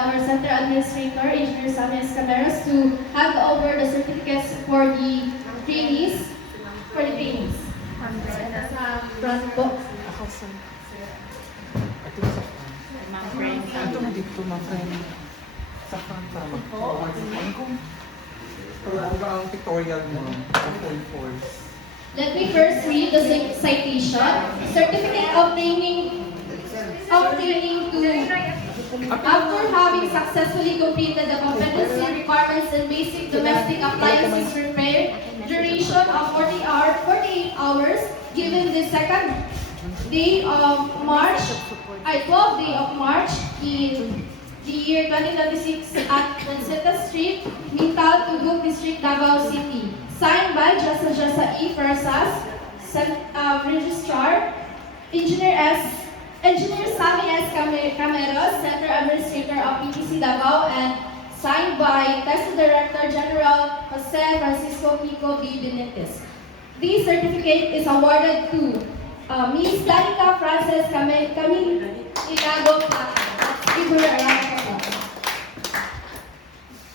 our Center Administrator, Engineer Samuel Cameras, to hand over the certificates for the trainees. Sa front po. Ito na dito, mga friend. Sa front para mag-forward. Kung ang pictorial mo, ang full force. Let me first read the citation. Certificate of training to after having successfully completed the competency requirements in basic domestic appliances repair, duration of 48 hours, given the second day of March, 12th day of March in the year 2026 at Panceta Street, Mintal, Tugug District, Davao City. Signed by Jasa E. Persas, Registrar, Engineer Sammy S. Cameros, Center Administrator of PTC Davao, and signed by Test Director General Jose Francisco Kiko B. Benitez. This certificate is awarded to Ms. Danica Frances